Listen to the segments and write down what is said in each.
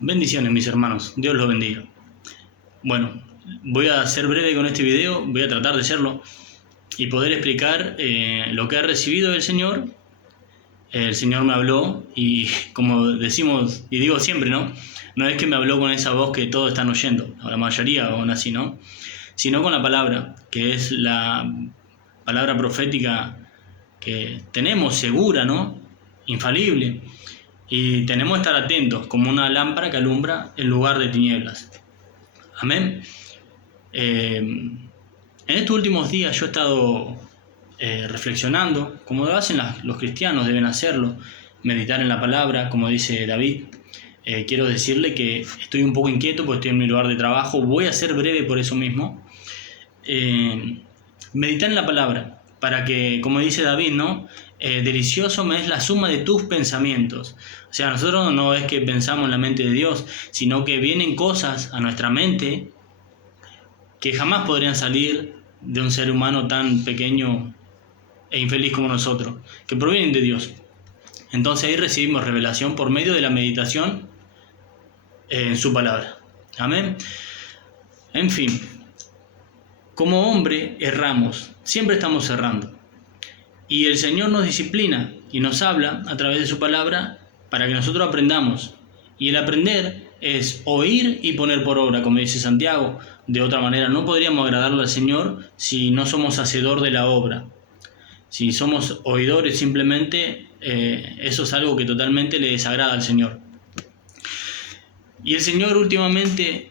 Bendiciones, mis hermanos. Dios los bendiga. Bueno, voy a ser breve con este video, voy a tratar de serlo y poder explicar lo que he recibido del Señor. El Señor me habló y como decimos y digo siempre, ¿no? No es que me habló con esa voz que todos están oyendo, o la mayoría aún así, ¿no? Sino con la palabra, que es la palabra profética que tenemos segura, ¿no? Infalible. Y tenemos que estar atentos, como una lámpara que alumbra en lugar de tinieblas. Amén. En estos últimos días yo he estado reflexionando, como lo hacen los cristianos, deben hacerlo, meditar en la palabra, como dice David. Quiero decirle que estoy un poco inquieto porque estoy en mi lugar de trabajo. Voy a ser breve por eso mismo. Meditar en la palabra, para que, como dice David, ¿no? Delicioso me es la suma de tus pensamientos. O sea, nosotros no es que pensamos en la mente de Dios, sino que vienen cosas a nuestra mente que jamás podrían salir de un ser humano tan pequeño e infeliz como nosotros, que provienen de Dios. Entonces ahí recibimos revelación por medio de la meditación en su palabra. Amén. En fin, como hombre erramos, siempre estamos errando. Y el Señor nos disciplina y nos habla a través de su palabra para que nosotros aprendamos. Y el aprender es oír y poner por obra, como dice Santiago. De otra manera no podríamos agradarle al Señor si no somos hacedor de la obra. Si somos oidores simplemente, eso es algo que totalmente le desagrada al Señor. Y el Señor últimamente,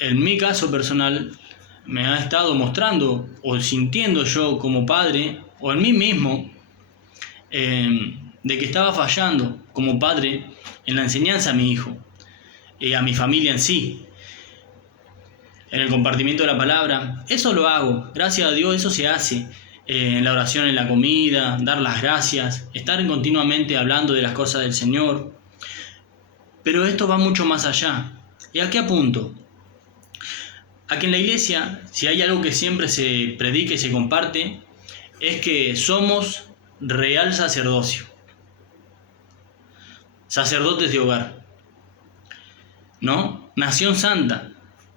en mi caso personal, me ha estado mostrando o sintiendo yo como padre, o en mí mismo, de que estaba fallando como padre en la enseñanza a mi hijo, a mi familia en sí, en el compartimiento de la palabra. Eso lo hago, gracias a Dios eso se hace, en la oración, en la comida, dar las gracias, estar continuamente hablando de las cosas del Señor. Pero esto va mucho más allá. ¿Y a qué apunto? A que en la iglesia, si hay algo que siempre se predica y se comparte, es que somos real sacerdocio, sacerdotes de hogar, ¿no? Nación santa,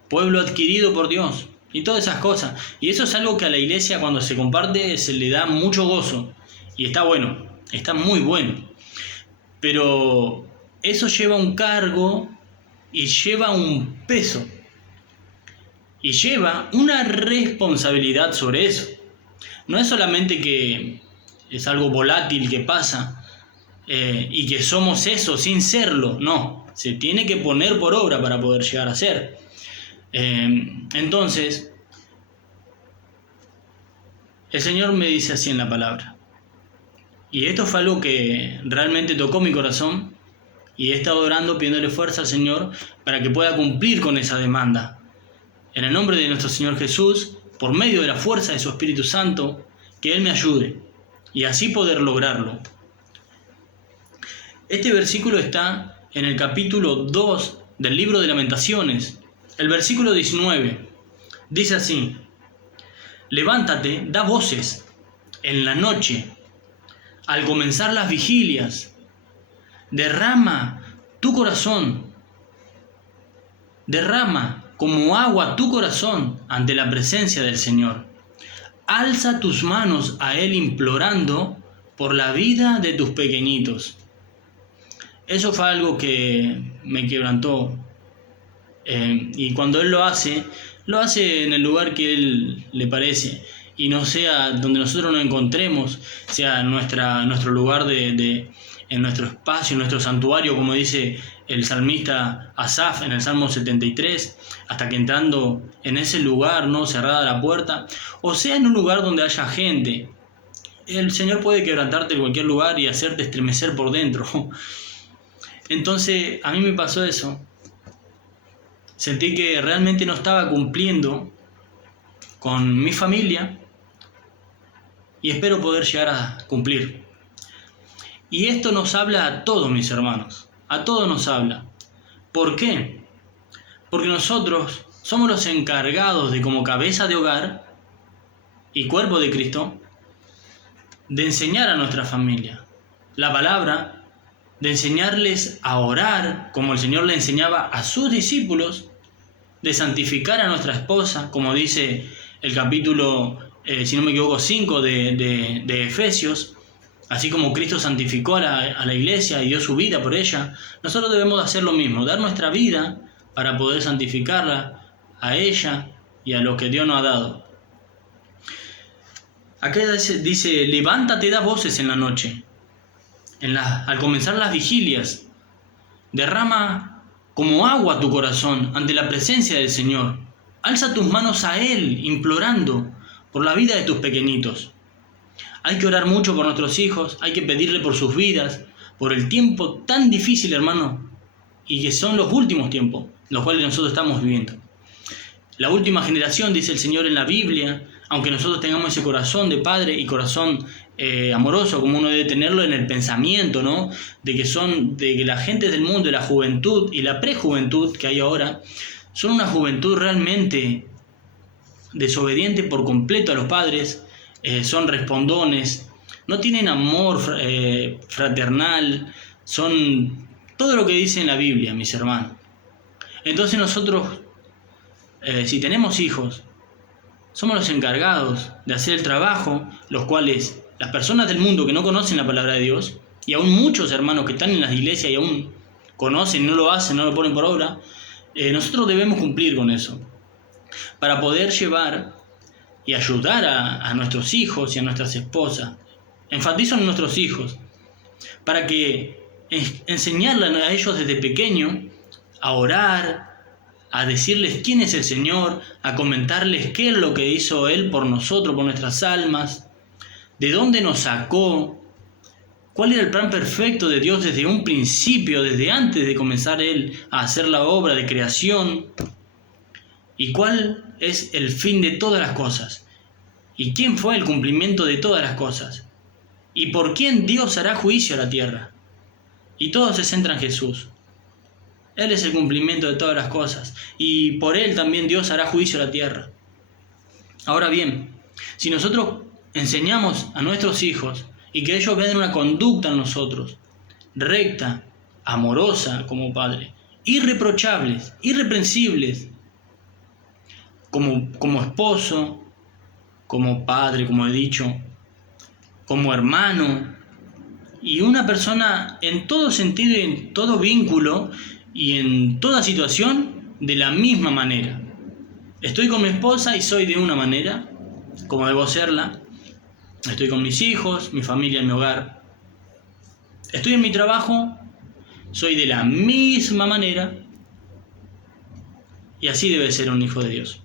pueblo adquirido por Dios y todas esas cosas. Y eso es algo que a la iglesia cuando se comparte se le da mucho gozo y está bueno, está muy bueno. Pero eso lleva un cargo y lleva un peso y lleva una responsabilidad sobre eso. No es solamente que es algo volátil que pasa y que somos eso sin serlo, no, se tiene que poner por obra para poder llegar a ser. Entonces, el Señor me dice así en la palabra. Y esto fue algo que realmente tocó mi corazón y he estado orando pidiéndole fuerza al Señor para que pueda cumplir con esa demanda. En el nombre de nuestro Señor Jesús, por medio de la fuerza de su Espíritu Santo, que Él me ayude y así poder lograrlo. Este versículo está en el capítulo 2 del libro de Lamentaciones. El versículo 19 dice así: levántate, da voces en la noche, al comenzar las vigilias, derrama tu corazón, derrama como agua tu corazón ante la presencia del Señor. Alza tus manos a Él implorando por la vida de tus pequeñitos. Eso fue algo que me quebrantó. Y cuando Él lo hace en el lugar que Él le parece. Y no sea donde nosotros nos encontremos, sea nuestro lugar en nuestro espacio, en nuestro santuario, como dice el salmista Asaf en el Salmo 73, hasta que entrando en ese lugar, no cerrada la puerta, o sea en un lugar donde haya gente. El Señor puede quebrantarte en cualquier lugar y hacerte estremecer por dentro. Entonces a mí me pasó eso. Sentí que realmente no estaba cumpliendo con mi familia y espero poder llegar a cumplir. Y esto nos habla a todos, mis hermanos, a todos nos habla. ¿Por qué? Porque nosotros somos los encargados de, como cabeza de hogar y cuerpo de Cristo, de enseñar a nuestra familia la palabra de enseñarles a orar como el Señor le enseñaba a sus discípulos, de santificar a nuestra esposa, como dice el capítulo, si no me equivoco, 5 de Efesios. Así como Cristo santificó a la iglesia y dio su vida por ella, nosotros debemos hacer lo mismo, dar nuestra vida para poder santificarla a ella y a lo que Dios nos ha dado. Acá dice, levántate, da voces en la noche, al comenzar las vigilias, derrama como agua tu corazón ante la presencia del Señor. Alza tus manos a Él, implorando por la vida de tus pequeñitos. Hay que orar mucho por nuestros hijos, hay que pedirle por sus vidas, por el tiempo tan difícil, hermano, y que son los últimos tiempos, los cuales nosotros estamos viviendo. La última generación, dice el Señor en la Biblia, aunque nosotros tengamos ese corazón de padre y corazón amoroso, como uno debe tenerlo en el pensamiento, ¿no? De que la gente del mundo, de la juventud y la prejuventud que hay ahora, son una juventud realmente desobediente por completo a los padres, son respondones, no tienen amor fraternal, son todo lo que dice en la Biblia, mis hermanos. Entonces nosotros, si tenemos hijos, somos los encargados de hacer el trabajo, los cuales las personas del mundo que no conocen la palabra de Dios, y aún muchos hermanos que están en las iglesias y aún conocen, no lo hacen, no lo ponen por obra, nosotros debemos cumplir con eso, para poder llevar y ayudar a nuestros hijos y a nuestras esposas. Enfatizo en nuestros hijos, para que enseñarles a ellos desde pequeño a orar, a decirles quién es el Señor, a comentarles qué es lo que hizo Él por nosotros, por nuestras almas, de dónde nos sacó, cuál era el plan perfecto de Dios desde un principio, desde antes de comenzar Él a hacer la obra de creación, y cuál es el fin de todas las cosas, y quién fue el cumplimiento de todas las cosas, y por quién Dios hará juicio a la tierra. Y todo se centra en Jesús. Él es el cumplimiento de todas las cosas, y por Él también Dios hará juicio a la tierra. Ahora bien, si nosotros enseñamos a nuestros hijos y que ellos vean una conducta en nosotros recta, amorosa como padre, irreprochables, irreprensibles, como esposo, como padre, como he dicho, como hermano, y una persona en todo sentido y en todo vínculo y en toda situación de la misma manera. Estoy con mi esposa y soy de una manera, como debo serla. Estoy con mis hijos, mi familia, mi hogar. Estoy en mi trabajo, soy de la misma manera. Y así debe ser un hijo de Dios.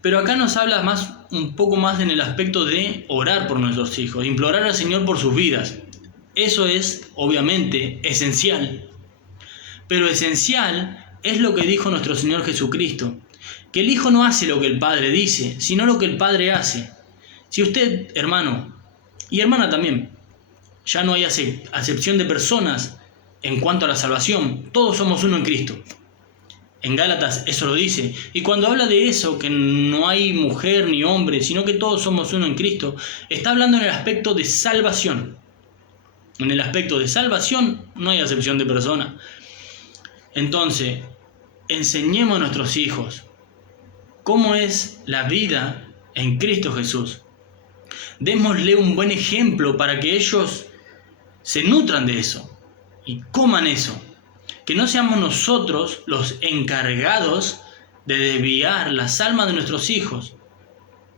Pero acá nos habla un poco más en el aspecto de orar por nuestros hijos, implorar al Señor por sus vidas. Eso es, obviamente, esencial. Pero esencial es lo que dijo nuestro Señor Jesucristo, que el Hijo no hace lo que el Padre dice, sino lo que el Padre hace. Si usted, hermano, y hermana también, ya no hay acepción de personas en cuanto a la salvación, todos somos uno en Cristo. En Gálatas eso lo dice. Y cuando habla de eso, que no hay mujer ni hombre, sino que todos somos uno en Cristo, está hablando en el aspecto de salvación. En el aspecto de salvación no hay acepción de persona. Entonces, enseñemos a nuestros hijos cómo es la vida en Cristo Jesús. Démosle un buen ejemplo para que ellos se nutran de eso y coman eso. Que no seamos nosotros los encargados de desviar las almas de nuestros hijos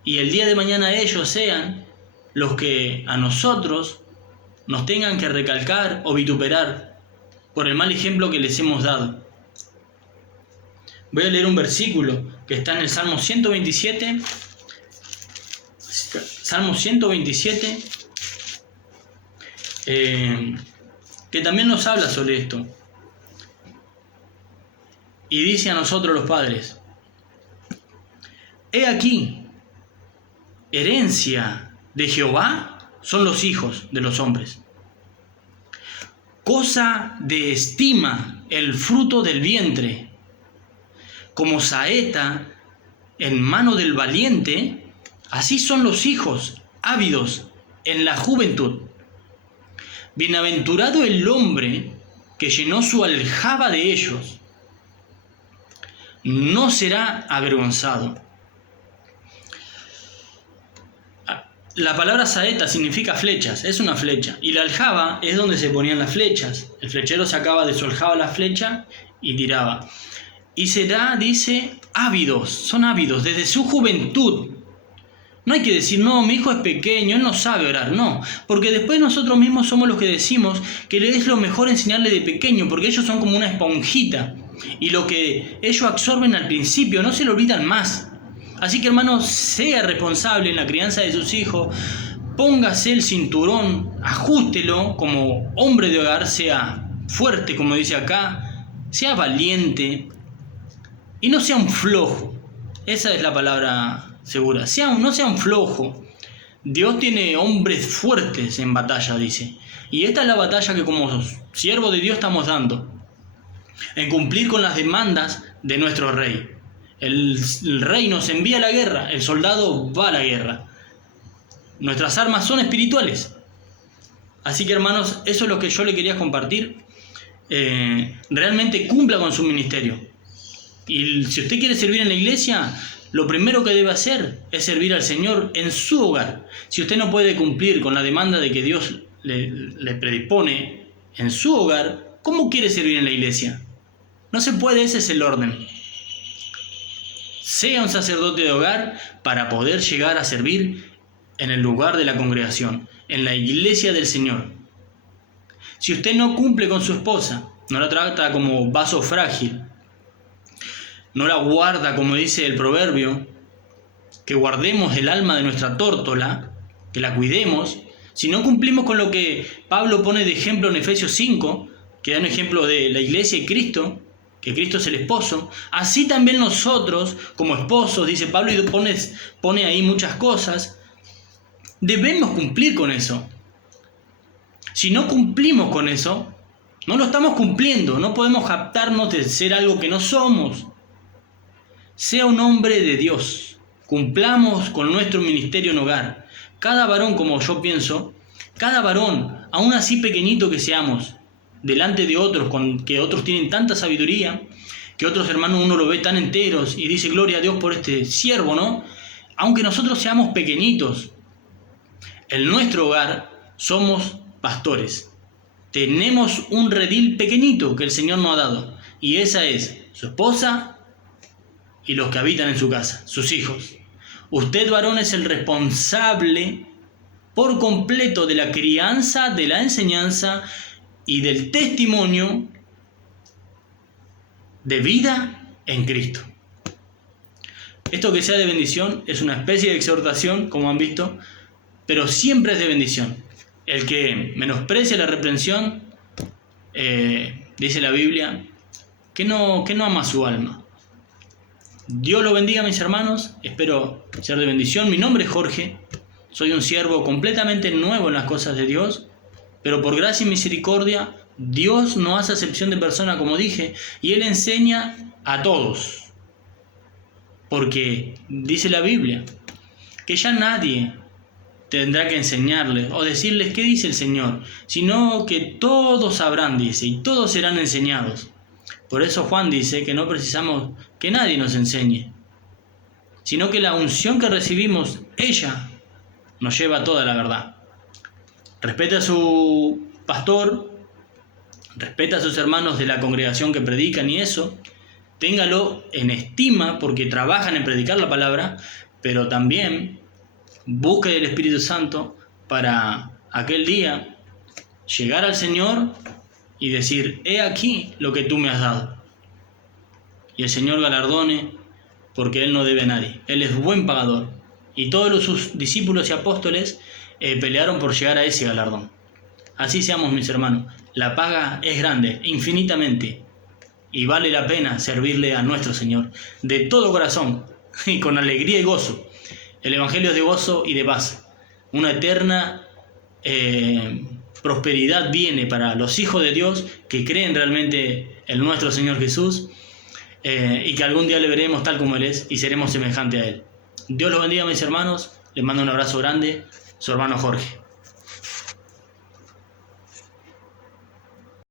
y el día de mañana ellos sean los que a nosotros nos tengan que recalcar o vituperar por el mal ejemplo que les hemos dado. Voy a leer un versículo que está en el Salmo 127. Salmo 127, que también nos habla sobre esto. Y dice a nosotros los padres: he aquí, herencia de Jehová son los hijos de los hombres. Cosa de estima el fruto del vientre. Como saeta en mano del valiente, así son los hijos ávidos en la juventud. Bienaventurado el hombre que llenó su aljaba de ellos, no será avergonzado. La palabra saeta significa flechas, es una flecha. Y la aljaba es donde se ponían las flechas. El flechero sacaba de su aljaba la flecha y tiraba. Y será, dice, ávidos, son ávidos desde su juventud. No hay que decir, no, mi hijo es pequeño, él no sabe orar, no. Porque después nosotros mismos somos los que decimos que es lo mejor enseñarle de pequeño, porque ellos son como una esponjita. Y lo que ellos absorben al principio no se lo olvidan más. Así que, hermano, sea responsable en la crianza de sus hijos, póngase el cinturón, ajústelo como hombre de hogar, sea fuerte, como dice acá, sea valiente y no sea un flojo. Esa es la palabra segura. No sea un flojo. Dios tiene hombres fuertes en batalla, dice. Y esta es la batalla que como siervos de Dios estamos dando, en cumplir con las demandas de nuestro rey. El rey nos envía a la guerra, el soldado va a la guerra. Nuestras armas son espirituales. Así que, hermanos, eso es lo que yo le quería compartir. Realmente cumpla con su ministerio. Y si usted quiere servir en la iglesia, lo primero que debe hacer es servir al Señor en su hogar. Si usted no puede cumplir con la demanda de que Dios le predispone en su hogar, ¿cómo quiere servir en la iglesia? No se puede, ese es el orden. Sea un sacerdote de hogar para poder llegar a servir en el lugar de la congregación, en la iglesia del Señor. Si usted no cumple con su esposa, no la trata como vaso frágil, no la guarda, como dice el proverbio, que guardemos el alma de nuestra tórtola, que la cuidemos, si no cumplimos con lo que Pablo pone de ejemplo en Efesios 5, que da un ejemplo de la iglesia y Cristo, que Cristo es el esposo, así también nosotros, como esposos, dice Pablo, y pone ahí muchas cosas, debemos cumplir con eso. Si no cumplimos con eso, no lo estamos cumpliendo, no podemos jactarnos de ser algo que no somos. Sea un hombre de Dios, cumplamos con nuestro ministerio en hogar. Cada varón, como yo pienso, cada varón, aún así pequeñito que seamos, delante de otros, que otros tienen tanta sabiduría, que otros hermanos uno lo ve tan enteros y dice gloria a Dios por este siervo, ¿no? Aunque nosotros seamos pequeñitos, en nuestro hogar somos pastores. Tenemos un redil pequeñito que el Señor nos ha dado, y esa es su esposa y los que habitan en su casa, sus hijos. Usted, varón, es el responsable por completo de la crianza, de la enseñanza y del testimonio de vida en Cristo. Esto que sea de bendición es una especie de exhortación, como han visto, pero siempre es de bendición. El que menosprecia la reprensión, dice la Biblia, que no ama su alma. Dios lo bendiga, mis hermanos, espero ser de bendición. Mi nombre es Jorge, soy un siervo completamente nuevo en las cosas de Dios, pero por gracia y misericordia, Dios no hace acepción de persona, como dije, y Él enseña a todos. Porque dice la Biblia que ya nadie tendrá que enseñarles o decirles qué dice el Señor, sino que todos sabrán, dice, y todos serán enseñados. Por eso Juan dice que no precisamos que nadie nos enseñe, sino que la unción que recibimos, ella nos lleva a toda la verdad. Respete a su pastor, respeta a sus hermanos de la congregación que predican y eso, téngalo en estima porque trabajan en predicar la palabra, pero también busque el Espíritu Santo para aquel día llegar al Señor y decir, he aquí lo que tú me has dado. Y el Señor galardone, porque Él no debe a nadie. Él es buen pagador. Y todos sus discípulos y apóstoles pelearon por llegar a ese galardón. Así seamos, mis hermanos. La paga es grande, infinitamente. Y vale la pena servirle a nuestro Señor de todo corazón y con alegría y gozo. El Evangelio es de gozo y de paz. Una eterna prosperidad viene para los hijos de Dios que creen realmente en nuestro Señor Jesús y que algún día le veremos tal como Él es y seremos semejantes a Él. Dios los bendiga, mis hermanos. Les mando un abrazo grande. Su hermano Jorge.